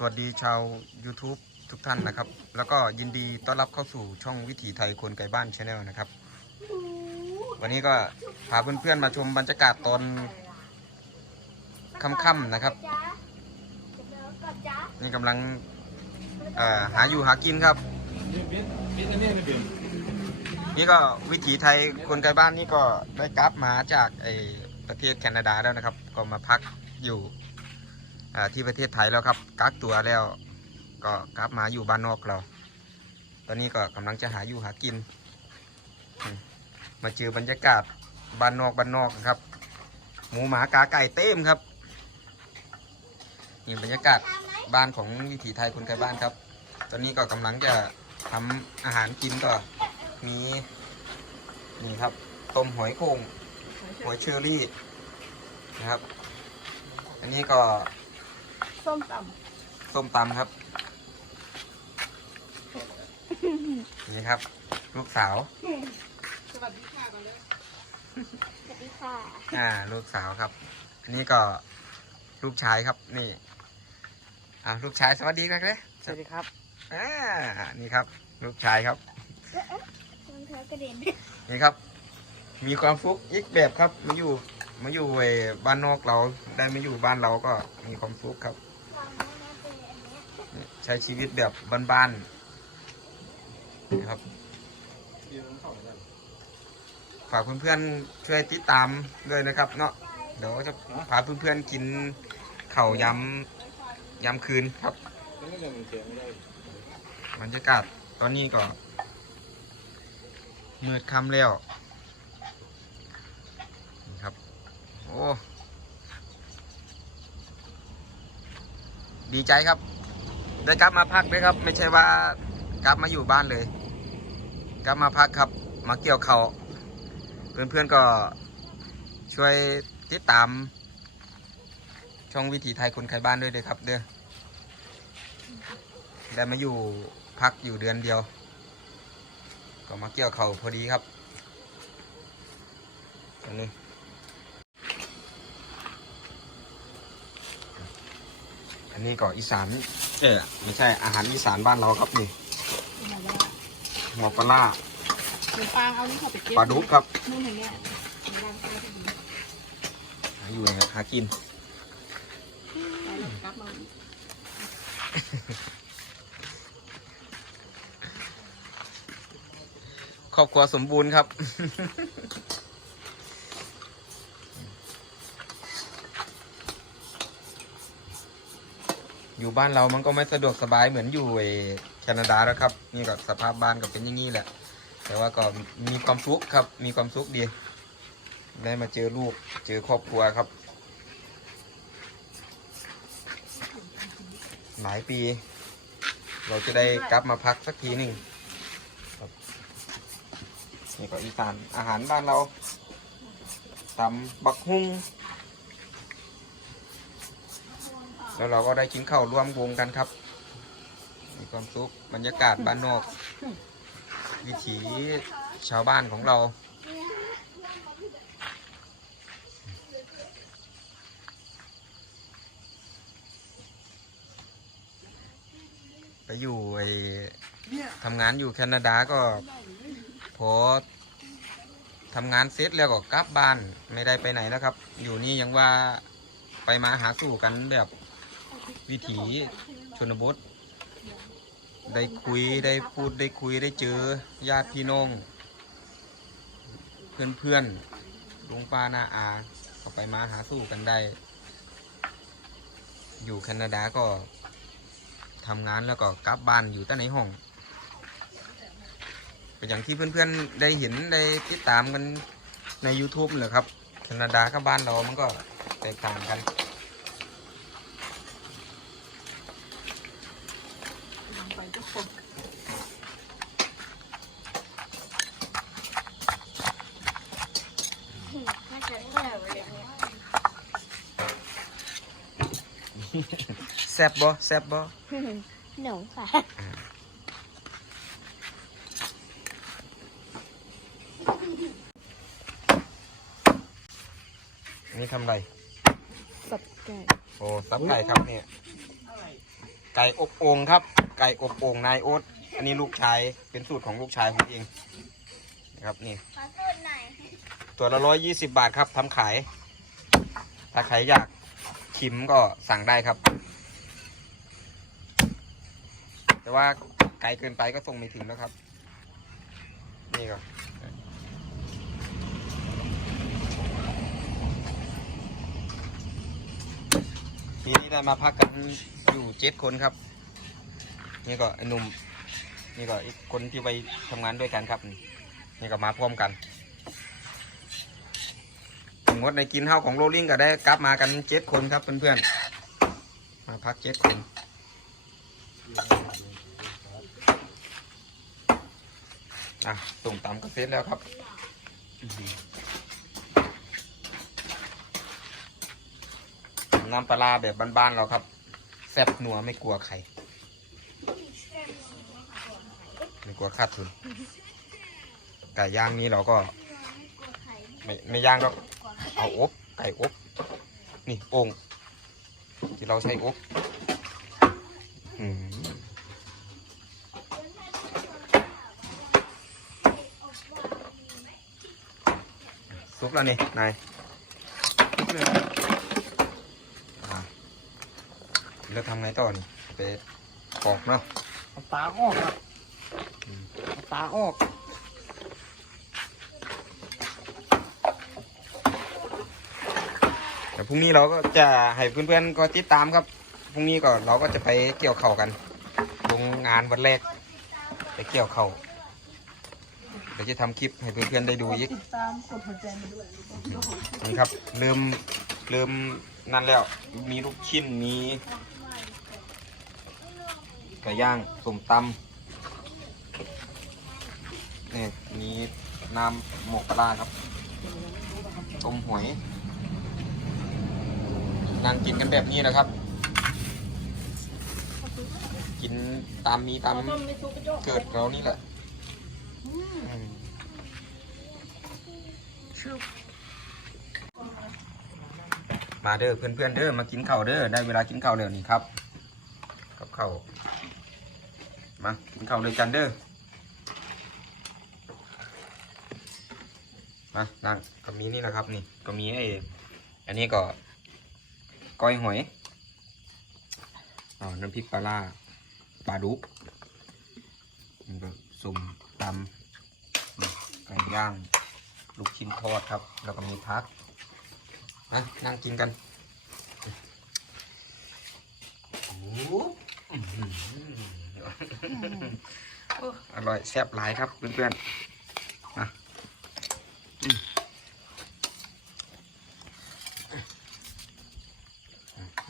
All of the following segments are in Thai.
สวัสดีชาว YouTube ทุกท่านนะครับ แล้วก็ยินดีต้อนรับเข้าสู่ช่องวิถีไทยคนไกลบ้านชาแนลนะครับ วันนี้ก็พาเพื่อนๆมาชมบรรยากาศตอนค่ำๆนะครับ นี่กำลังเอ่อหาอยู่หากินครับ นี่ก็วิถีไทยคนไกลบ้านนี่ก็ได้กลับมาจากไอประเทศแคนาดาแล้วนะครับ ก็มาพักอยู่ ที่ประเทศไทยแล้วครับ กักตัวแล้ว ก็กลับมาอยู่บ้านนอกเรา ตอนนี้ก็กำลังจะหาอยู่หากิน มาเจอบรรยากาศบ้านนอกบ้านนอกครับ หมูหมากาไก่เต้มครับนี่บรรยากาศบ้านของวิถีไทยคนไกลบ้านครับ ตอนนี้ก็กำลังจะทำอาหารกินก็มีนี่ครับ ต้มหอยโข่งหอยเชอรี่นะครับ อันนี้ก็ ส้มตส้มตำครับ นี่ครับ ลูกสาวำสวัสดีค่ะก่อนเลยสวัสดีค่ะอ่า ลูกสาวครับ อันนี้ก็ลูกชายครับ นี่ อ่าลูกชายสวัสดีครับเลยสวัสดีครับ อ่า นี่ครับ ลูกชายครับ รองเท้ากระเด็นนี่ครับ มีความฟุกอีกแบบครับ มาอยู่ มาอยู่ไอ้บ้านนอกเรา ได้มาอยู่บ้านเราก็มีความฟุกครับ ใช้ชีวิตแบบบ้านๆนี่ครับฝากเพื่อนๆช่วยติดตามด้วยนะครับเนาะเดี๋ยวจะพาเพื่อนๆกินเข่ายำยำคืนครับบรรยากาศตอนนี้ก็มืดค่ำแล้วนะครับ โอ้ ดีใจครับ ได้กลับมาพักด้วยครับ ไม่ใช่ว่ากลับมาอยู่บ้านเลย กลับมาพักครับ มาเกี่ยวเขาเพื่อนๆก็ช่วยติดตาม ช่องวิถีไทยคนไทยบ้านด้วยเลยครับ เด้อได้มาอยู่พักอยู่เดือนเดียว ก็มาเกี่ยวเขาพอดีครับอันนี้อันนี้ก็อีสาน เออไม่ใช่อาหารอีสานบ้านเราครับนี่หมอปลาร้าหนูฟางเอานี่เขาไปเก็บปลาดุกครับนู่นอย่างเงี้ยหนูล้างตัวให้ดีหาอยู่นะหากินไปแล้วกลับมาครอบครัวสมบูรณ์ครับ อยู่บ้านเรามันก็ไม่สะดวกสบายเหมือนอยู่ไอแคนาดาแล้วครับ นี่ก็สภาพบ้านก็เป็นอย่างนี้แหละ แต่ว่าก็มีความสุขครับ มีความสุขดี ได้มาเจอลูก เจอครอบครัวครับ หลายปี เราจะได้กลับมาพักสักทีหนึ่งนี่ก็อีสานอาหารบ้านเราตำบักฮุ่ง แล้วเราก็ได้กินข้าวร่วมวงกันครับ มีความสุขบรรยากาศบ้านนอก วิถีชาวบ้านของเรา ไปอยู่ไอทำงานอยู่แคนาดาก็พอทำงานเสร็จแล้วก็กลับบ้านไม่ได้ไปไหนแล้วครับ อยู่นี่ยังว่าไปมาหาสู่กันแบบ วิถีชนบท ได้คุยได้พูดได้คุยได้เจอญาติพี่น้อง เพื่อนเพื่อนๆลุงป้านาอาก็ไปมาหาสู่กันได้ อยู่แคนาดาก็ทำงานแล้วก็กลับบ้านอยู่แต่ในห้องก็นอย่างที่เพื่อนๆได้เห็นได้ติดตามกันใน YouTube เลยครับแคนาดากับบ้านเรามันก็แตกต่างกัน ลงไปทุกคน น่าจะได้เลยเนี่ย แซบบ่แซบบ่ หนูค่ะ นี่ทำไร สับไก่ โอ้ซับไก่ครับเนี่ย ไก่อบโอ่งครับ ไก่อบโอ่งนายโอ๊ตอันนี้ลูกชาย เป็นสูตรของลูกชายผมเองนะครับนี่ ขอสูตรหน่อย ตัวละร้อยยี่สิบบาทครับทำขาย ถ้าใครอยาก ชิมก็สั่งได้ครับ แต่ว่าไกลเกินไปก็ส่งไม่ถึงแล้วครับ นี่ก็ทีนี้ได้มาพักกันอยู่เจ็ดคนครับ นี่ก็ไอ้หนุ่ม นี่ก็อีกคนที่ไปทำงานด้วยกันครับ นี่ก็มาพร้อมกัน มดในกินข้าวของโรลลิงก็ได้กลับมากันเจ็ดคนครับเพื่อนๆมาพักเจ็ดคนอะส่งตำก็เสร็จแล้วครับน้ำปลาแบบบ้านๆเราครับ แซ่บนัวไม่กลัวใครไม่กลัวขาดทุนไก่ย่างนี้เราก็ ไม่ไม่ย่างก็ เอาอบไก่อบนี่โอ่งที่เราใช้อบอืมซุปแล้วนี่นายอะแล้วทำไงต่อนี่ไปปอกเนาะเอาตาออกครับเอาตาออก แต่ พรุ่งนี้เราก็จะให้เพื่อนๆก็ติดตามครับพรุ่งนี้ก็เราก็จะไปเกี่ยวเข่ากันลงงานวันแรก ไปเกี่ยวเข่าเดี๋ยวจะทำคลิปให้เพื่อนๆได้ดูอีกติดตามกดหัวใจมาด้วยนี่ครับเริ่มเริ่มนั่นแล้วมีลูกชิ้นมีไก่ย่างสมตำนี่ยมีน้ำหมกปลาร้าครับต้มหอย นั่งกินกันแบบนี้นะครับ กินตามมีตามเกิดเรานี่แหละมาเด้อเพื่อนๆเด้อมากินข้าวเด้อได้เวลากินข้าวแล้วนี่ครับกับข้าวมากินข้าวเลยกันเด้อมานั่งก็มีนี่นะครับนี่ก็มีไอ้อันนี้ก็ ก้อยหอยอ๋อน้ำพริกปลาล่าปลาดุกนี่ก็สุ่มตำนี่ไก่ย่าง ลูกชิ้นทอดครับ แล้วก็มีพักนะนั่งกินกันโอ้โหอื้อหืออร่อยแซ่บหลายครับเพื่อนๆนะอืม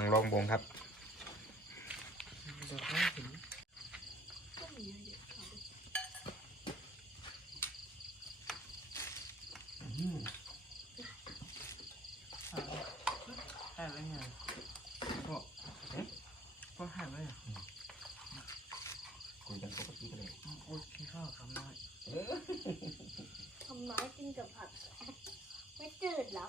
นั่งลองบงครับหายไปไงก็ก็หายไปอะคุยกันปกติเลยโอ๊ยกินข้าวคำน้อยทำน้อยกินกับผัก ไม่จืดเหรอ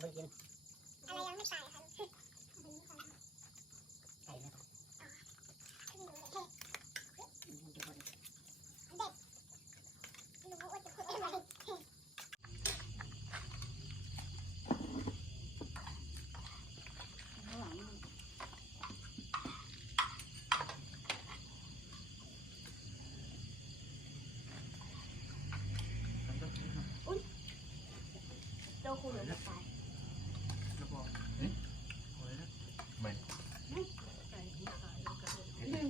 ไปกิน อะไรยังไม่ตายครับ ไก่นะกันก็กินครับ โดนคุณหรือไม่ตาย ระบอกหอยนะ ไม่ ไก่ที่ขายแล้วก็ อ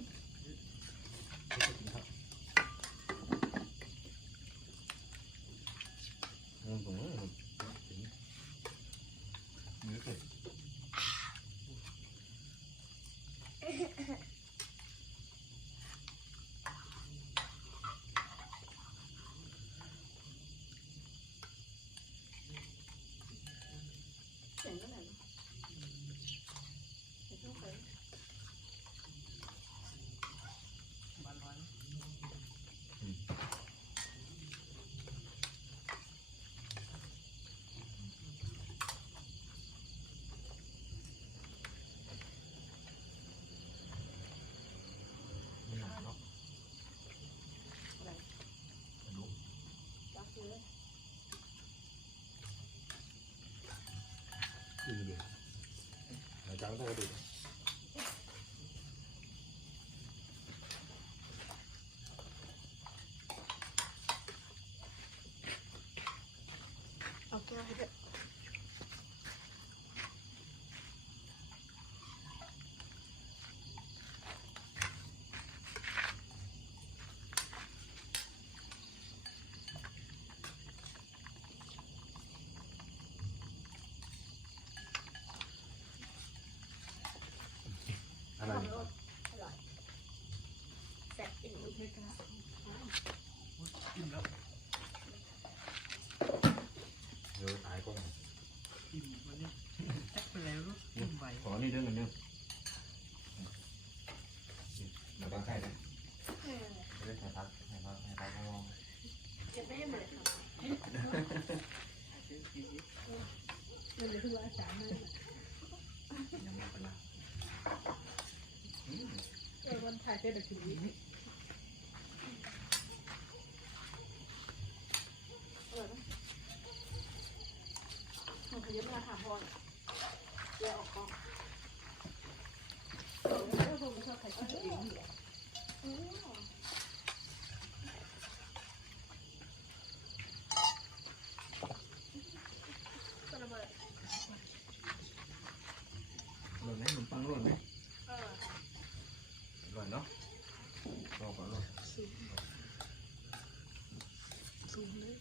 ดีดีหลังจากนั้นก็ดู เอาแก้วให้ด้วย อะไร ทำรสอร่อยแซ่บอีก กินแล้ว เดี๋ยวหายก็กินวันนี้แจ็คไปแล้วรู้กินไหวขอนี่เรื่องเงินเรื่องมาตั้งใจนะเออไม่ได้ถ่ายพักถ่ายพักถ่ายพักมองเก็บไม่ให้หมดเลยค่ะมันเหลือคือว่าสามารถยังไม่เป็นไร เอ อวันถ่ายเป็นแบบนี้อร่อยไหมมันขยับมาถามพ่อเดี๋ยวออกกล้องเออผมชอบไข่ต้มเองอืม ก็ระเบิด หล่นไหมขนมปังหล่นไหม เออ หล่นเนาะรอก่อนรอ ซูมซูมเลย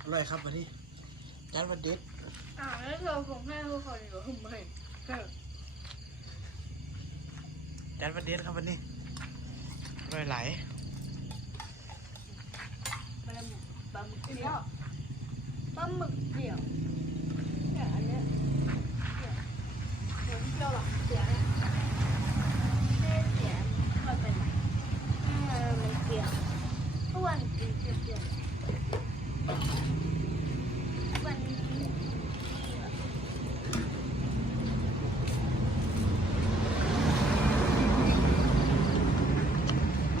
อ ร่อยครับวันนี้จานวันเด็ดอ่าแล้วเราคงให้ทุกคนอยู่ทำไมเออจานวันเด็ดครับวันนี้อร่อยไหลายปลาหมึกปลาหมึกเดียวปลาหมึกเดียวเนี่ยอันเนี้ยเนี่ยเดี๋ยวที่เราหลักเสียเนี่ยเส้นเสียมันเป็นไรเออมันเปรี้ยวอ้วนกินเปรี้ยวๆอ้วนกิน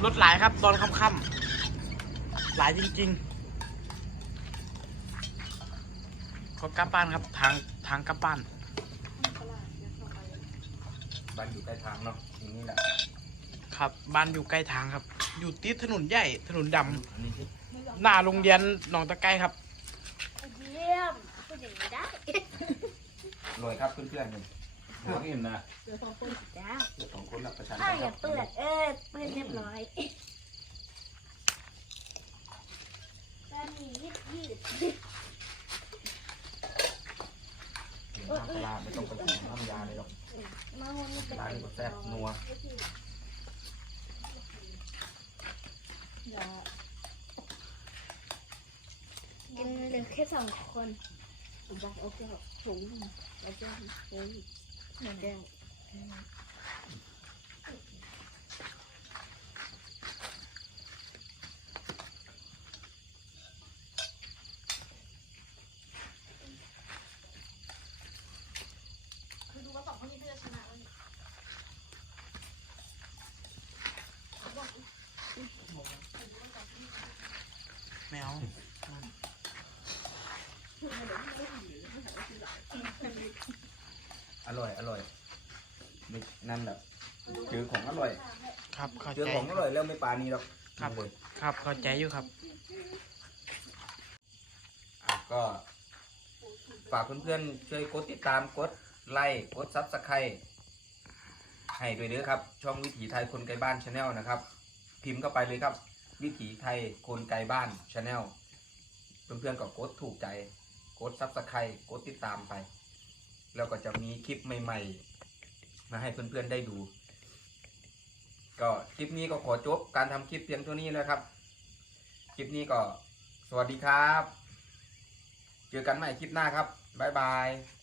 ร ถหลายครับ ตอนค่ำๆหลายจริงๆขอกลับบ้านครับทางทางกลับบ้านบ้านอยู่ใกล้ทางเนาะอย่างนี้แหละครับ บ้านอยู่ใกล้ทางครับ อยู่ติดถนนใหญ่ถนนดำอันนี้ที่หน้าโรงเรียนหนองตะไคร้ครับ เยี่ยมพูดอย่างนี้ได้ รวยครับเพื่อนๆนี่ หัวอิ่มนะเดี๋ยวพอพูดแล้วเดี๋ยวสองคนรับประชันถ้ากันอย่าเปื้อนเออเปื้อนเรียบร้อยจะมียืดยืดน้ำปลาไม่ต้องไปกินน้ำยาเลยหรอกมาวันนี้เป็นร้านนี้ก็แซ่บนัวกินเหลือแค่สองคนผมบอกโอเคถุง แล้วก็เฮ้ยเหมือนเดิมคือดูว่าสองคนนี้จะชนะวันนี้ ไม่เอา อ ร่อย อร่อยนี่นั่นแหละเจอของอร่อยครับเข้าเจอใจของอร่อยแล้วไม่ปานีหรอกครับเลยครับเข้าใจอยู่ครับ อะก็ฝากเพื่อนๆช่วยกดติดตามกดไลค์กดซับสไครต์ให้ด้วยเด้อครับ ช่องวิถีไทยคนไกลบ้านชาแนลนะครับ พิมพ์เข้าไปเลยครับ วิถีไทยคนไกลบ้านชาแนลเพื่อนๆก็กดถูกใจ กดซับสไครต์กดติดตามไป แล้วก็จะมีคลิปใหม่ ๆ มาให้เพื่อนๆได้ดู ก็คลิปนี้ก็ขอจบการทำคลิปเพียงเท่านี้นะครับ คลิปนี้ก็สวัสดีครับ เจอกันใหม่คลิปหน้าครับบ๊ายบาย